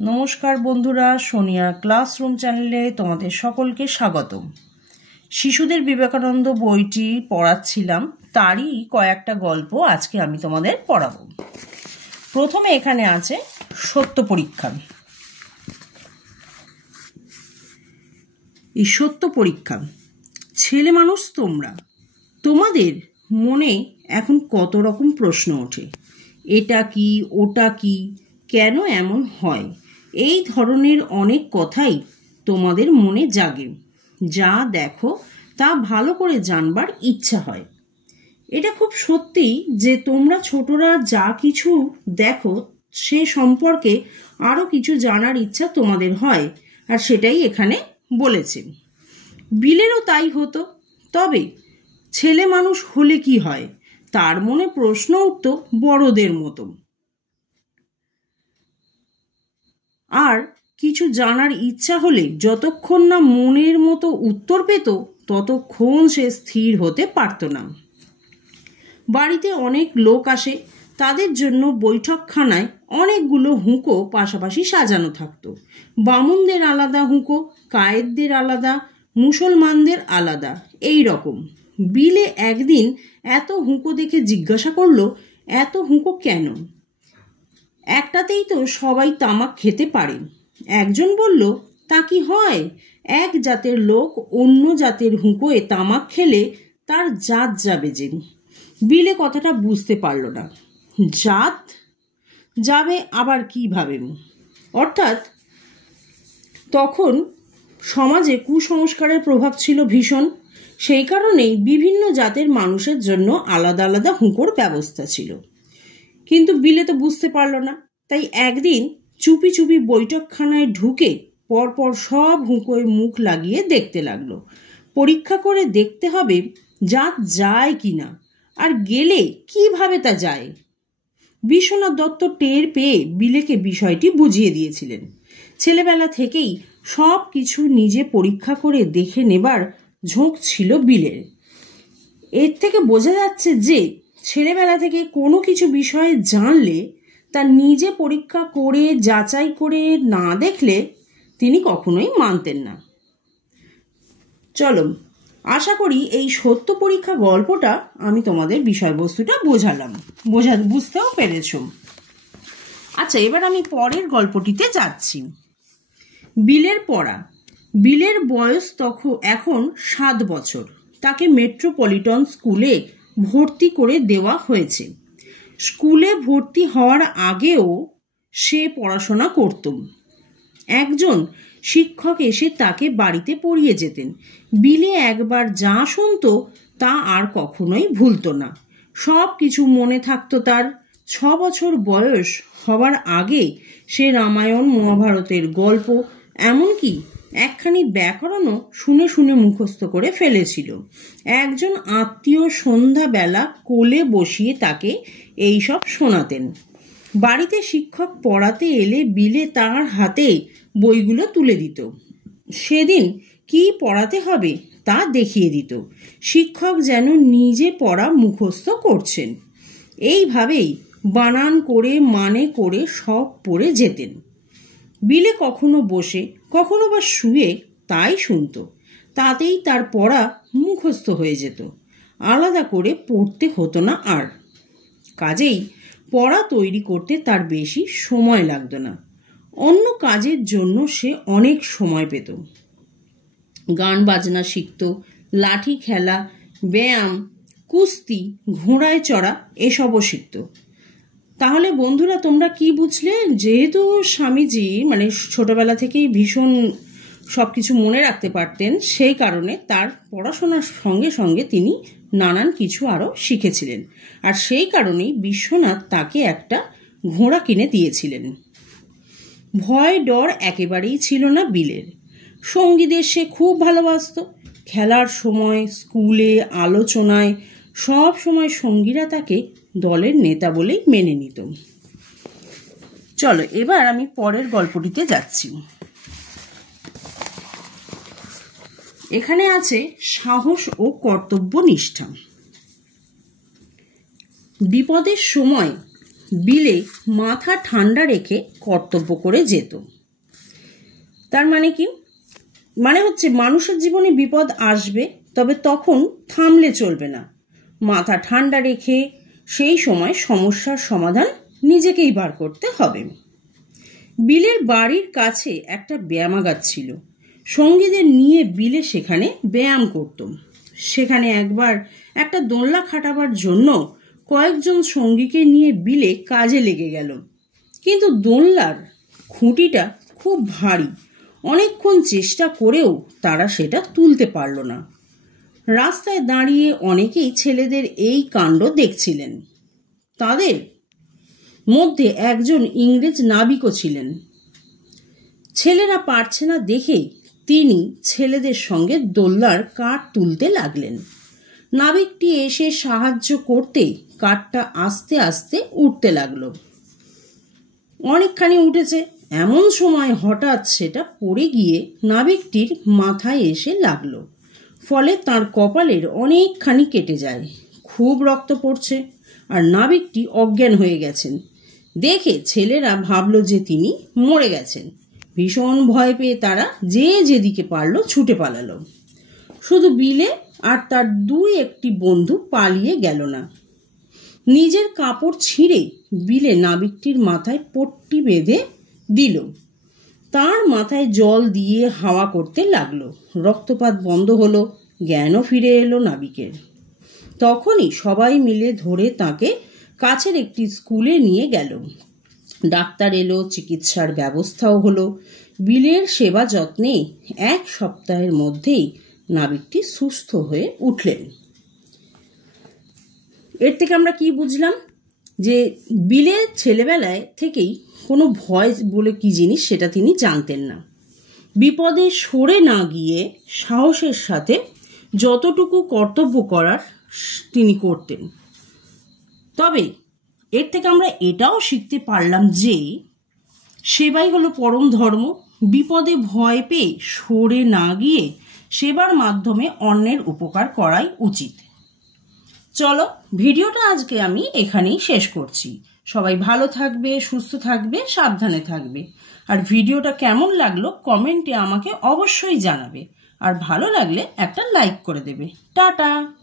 নমস্কার বন্ধুরা, সোনিয়া ক্লাসরুম চ্যানেলে তোমাদের সকলকে স্বাগতম। শিশুদের বিবেকানন্দ বইটি পড়াচ্ছিলাম, তারই কয়েকটা গল্প আজকে আমি তোমাদের পড়াবো। প্রথমে এখানে আছে সত্য পরীক্ষা। এই সত্য পরীক্ষা। ছেলে মানুষ তোমরা, তোমাদের মনে এখন কত রকম প্রশ্ন ওঠে। এটা কি, ওটা কি, কেন এমন হয়, এই ধরনের অনেক কথাই তোমাদের মনে জাগে। যা দেখো তা ভালো করে জানবার ইচ্ছা হয়। এটা খুব সত্যি যে তোমরা ছোটরা যা কিছু দেখো সে সম্পর্কে আরো কিছু জানার ইচ্ছা তোমাদের হয়, আর সেটাই এখানে বলেছে। বিলেরও তাই হতো। তবে ছেলে মানুষ হলে কি হয়, তার মনে প্রশ্ন উঠত বড়দের মতো। আর কিছু জানার ইচ্ছা হলে যতক্ষণ না মনের মতো উত্তর পেত ততক্ষণ সে স্থির হতে পারত না। বাড়িতে অনেক লোক আসে, তাদের জন্য বৈঠকখানায় অনেকগুলো হুঁকো পাশাপাশি সাজানো থাকতো। বামুনদের আলাদা হুঁকো, কায়েতদের আলাদা, মুসলমানদের আলাদা, এই রকম। বিলে একদিন এত হুঁকো দেখে জিজ্ঞাসা করলো, এত হুঁকো কেন? একটাতেই তো সবাই তামাক খেতে পারে। একজন বলল, তা কি হয়? এক জাতের লোক অন্য জাতের হুঁকোয় তামাক খেলে তার জাত যাবে যে। বিলে কথাটা বুঝতে পারল না। জাত যাবে আবার কিভাবে? অর্থাৎ তখন সমাজে কুসংস্কারের প্রভাব ছিল ভীষণ। সেই কারণেই বিভিন্ন জাতের মানুষের জন্য আলাদা আলাদা হুঁকোর ব্যবস্থা ছিল। কিন্তু বিলে তো বুঝতে পারল না। তাই একদিন চুপি চুপি বৈঠকখানায় ঢুকে পরপর সব হুঁকোয় মুখ লাগিয়ে দেখতে লাগলো। পরীক্ষা করে দেখতে হবে জাত যায় কিনা, আর গেলে কিভাবে তা যায়। বিশ্বনাথ দত্ত টের পেয়ে বিলেকে বিষয়টি বুঝিয়ে দিয়েছিলেন। ছেলেবেলা থেকেই সব কিছু নিজে পরীক্ষা করে দেখে নেবার ঝোঁক ছিল বিলের। এর থেকে বোঝা যাচ্ছে যে ছেলেবেলা থেকে কোনো কিছু বিষয়ে জানলে তা নিজে পরীক্ষা করে যাচাই করে না দেখলে তিনি কখনোই মানতেন না। চলো, আশা করি এই সত্য পরীক্ষা গল্পটা আমি তোমাদের বিষয়বস্তুটা বুঝতেও পেরেছ। আচ্ছা, এবার আমি পরের গল্পটিতে যাচ্ছি। বিলের পড়া। বিলের বয়স এখন 7 বছর। তাকে মেট্রোপলিটন স্কুলে ভর্তি করে দেওয়া হয়েছে। স্কুলে ভর্তি হওয়ার আগেও সে পড়াশোনা করত। একজন শিক্ষক এসে তাকে বাড়িতে পড়িয়ে যেতেন। বিলে একবার যা শুনত তা আর কখনোই ভুলত না। সব কিছু মনে থাকতো তার। 6 বছর বয়স হবার আগে সে রামায়ণ মহাভারতের গল্প, এমনকি একখানি ব্যাকরণও শুনে শুনে মুখস্থ করে ফেলেছিল। একজন আত্মীয় সন্ধ্যাবেলা কোলে বসিয়ে তাকে এইসব শোনাতেন। বাড়িতে শিক্ষক পড়াতে এলে বিলে তার হাতে বইগুলো তুলে দিত। সেদিন কি পড়াতে হবে তা দেখিয়ে দিত। শিক্ষক যেন নিজে পড়া মুখস্থ করছেন। এইভাবেই বানান করে মানে করে সব পড়ে যেতেন। বিলে কখনো বসে কখনো বা শুয়ে তাই শুনত। তাতেই তার পড়া মুখস্থ হয়ে যেত। আলাদা করে পড়তে হতো না আর। কাজেই পড়া তৈরি করতে তার বেশি সময় লাগতো না। অন্য কাজের জন্য সে অনেক সময় পেত। গান বাজনা শিখত, লাঠি খেলা, ব্যায়াম, কুস্তি, ঘোড়ায় চড়া এসবও শিখত। তাহলে বন্ধুরা, তোমরা কি বুঝলে? যেহেতু স্বামীজি ছোটবেলা থেকেই ভীষণ সবকিছু মনে রাখতে পারতেন, সেই কারণে তার পড়াশোনার সঙ্গে সঙ্গে তিনি নানান কিছু আরো শিখেছিলেন। আর সেই কারণেই বিশ্বনাথ তাকে একটা ঘোড়া কিনে দিয়েছিলেন। ভয় ডর একেবারেই ছিল না বিলের। সঙ্গীদের সে খুব ভালোবাসত। খেলার সময়, স্কুলে, আলোচনায় সব সময় সঙ্গীরা তাকে দলের নেতা বলেই মেনে নিত। চলো, এবার আমি পরের গল্পটিতে যাচ্ছি। এখানে আছে সাহস ও কর্তব্য নিষ্ঠা। বিপদের সময় বিলে মাথা ঠান্ডা রেখে কর্তব্য করে যেত। তার মানে কি? মানে হচ্ছে মানুষের জীবনে বিপদ আসবে, তবে তখন থামলে চলবে না। মাথা ঠান্ডা রেখে সেই সময় সমস্যার সমাধান নিজেকেই বার করতে হবে। বিলের বাড়ির কাছে একটা ব্যায়ামাগার ছিল। সঙ্গীদের নিয়ে বিলে সেখানে ব্যায়াম করত। সেখানে একবার একটা দোলনা খাটাবার জন্য কয়েকজন সঙ্গীকে নিয়ে বিলে কাজে লেগে গেল। কিন্তু দোলনার খুঁটিটা খুব ভারী। অনেকক্ষণ চেষ্টা করেও তারা সেটা তুলতে পারল না। রাস্তায় দাঁড়িয়ে অনেকেই ছেলেদের এই কাণ্ড দেখছিলেন। তাদের মধ্যে একজন ইংরেজ নাবিকও ছিলেন। ছেলেরা পারছে না দেখেই তিনি ছেলেদের সঙ্গে দোলনার কাঠ তুলতে লাগলেন। নাবিকটি এসে সাহায্য করতে কাঠটা আস্তে আস্তে উঠতে লাগলো। অনেকখানি উঠেছে, এমন সময় হঠাৎ সেটা পড়ে গিয়ে নাবিকটির মাথায় এসে লাগলো। ফলে তার কপালের অনেকখানি কেটে যায়। খুব রক্ত পড়ছে আর নাবিকটি অজ্ঞান হয়ে গেছেন। দেখে ছেলেরা ভাবল যে তিনি মরে গেছেন। ভীষণ ভয় পেয়ে তারা যে যেদিকে পারল ছুটে পালালো। শুধু বিলে আর তার একটি বন্ধু পালিয়ে গেল না। নিজের কাপড় ছিঁড়ে বিলে নাবিকটির মাথায় পট্টি বেঁধে দিল। তার মাথায় জল দিয়ে হাওয়া করতে লাগলো। রক্তপাত বন্ধ হলো, জ্ঞানও ফিরে এলো নাবিকের। তখনই সবাই মিলে ধরে তাকে কাছের একটি স্কুলে নিয়ে গেল। ডাক্তার এলো, চিকিৎসার ব্যবস্থাও হলো। বিলের সেবা যত্নে 1 সপ্তাহের মধ্যেই নাবিকটি সুস্থ হয়ে উঠলেন। এর থেকে আমরা কি বুঝলাম? যে বিলে ছেলেবেলায় থেকেই কোনো ভয় বলে কি জিনিস সেটা তিনি জানতেন না। বিপদে সরে না গিয়ে সাহসের সাথে যতটুকু কর্তব্য করার তিনি করতেন। তবে এর থেকে আমরা এটাও শিখতে পারলাম যে সেবাই হলো পরম ধর্ম। বিপদে ভয় পেয়ে সরে না গিয়ে সেবার মাধ্যমে অন্যের উপকার করাই উচিত। চলো, ভিডিওটা আজকে আমি এখানেই শেষ করছি। সবাই ভালো থাকবে, সুস্থ থাকবে, সাবধানে থাকবে। আর ভিডিওটা কেমন লাগলো কমেন্টে আমাকে অবশ্যই জানাবে। আর ভালো লাগলে একটা লাইক করে দেবে। টাটা।